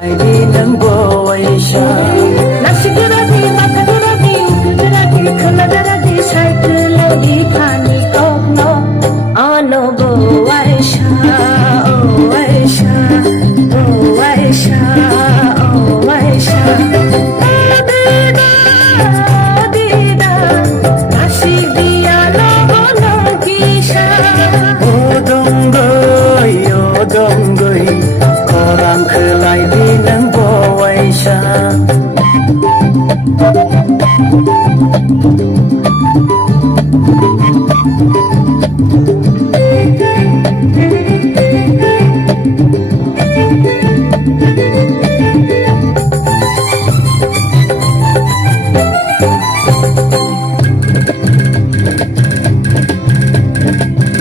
Di nang baway siya Nasiguradi, mataguradi, upiguradi, kanaguradi, sayguladi, panikogno Ano buhay siya, oh ay siya, oh ay siya, oh ay siya Adida, nasigdiya lobo kisya O donggoy Korang kelai di nang baway siya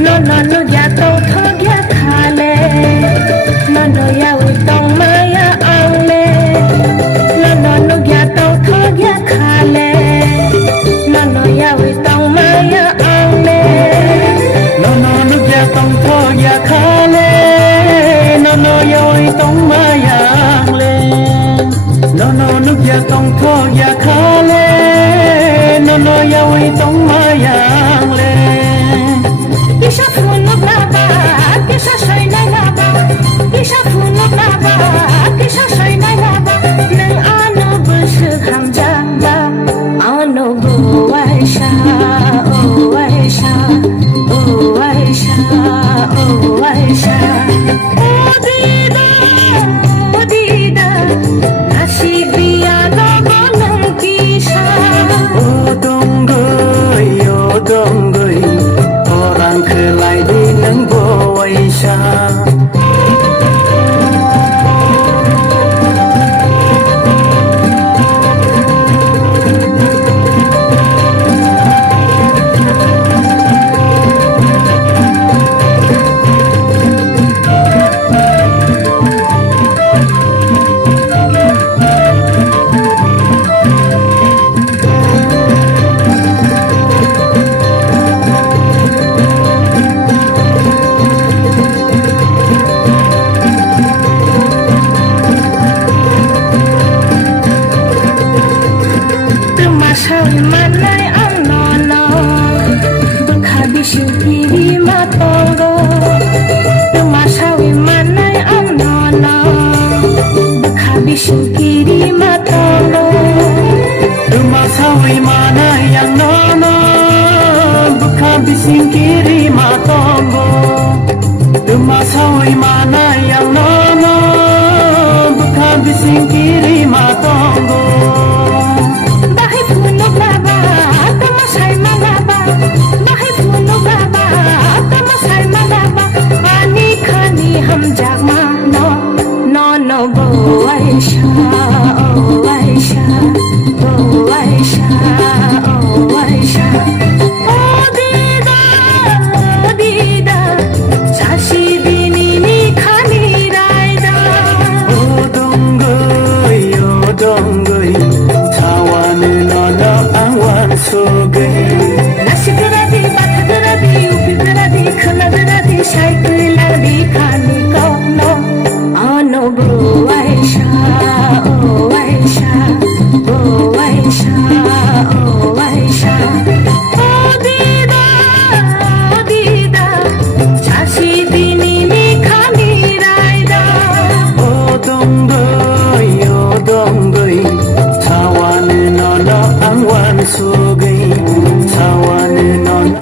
Nono jatuh thogya khale Nono yawi tong maya angle Nono jatuh thogya khale Nono yawi tong maya angle Nono nugya tong thoya khale Nono yawi tong mayang le Nono nugya tong thoya khale Nono yawi tong mayang le Kisha phunuk laba, kisha soy na laba Kisha phunuk laba, kisha soy na laba Nang ano busuk hamjaba Ano buwai siya, oh ay siya, oh ay siya, oh ay siya O dida, nasibiya lobo ng kisha O donggoy Orang kelai di nang baway siya Tumasawi manay ang nono Bukhabisi pili matongo Tumasawi manay ang nono Bukhabisi pili matongo Tumasawi mana yang nono Bukan bising kiri matongo Tumasawi mana yang nono Bukan bising kiri matongo Dahil punog laba, tamasay malaba Dahil punog laba, tamasay malaba Ani-kani hamjak mano Nono buhay siya, oh ay siya Oh ay siya, oh ay siya Oh dida, sasibini ni kanirayda O donggoy Tawane nono awan sugay Nasiguradi, mataguradi, upiguradi, kanaguradi, sayguladi, panikogno Ano buhay siya, oh ay siya, oh ay siya, oh ay siya Oh dida, sasibini ni kanirayda O donggoy Tawane nono awan sugay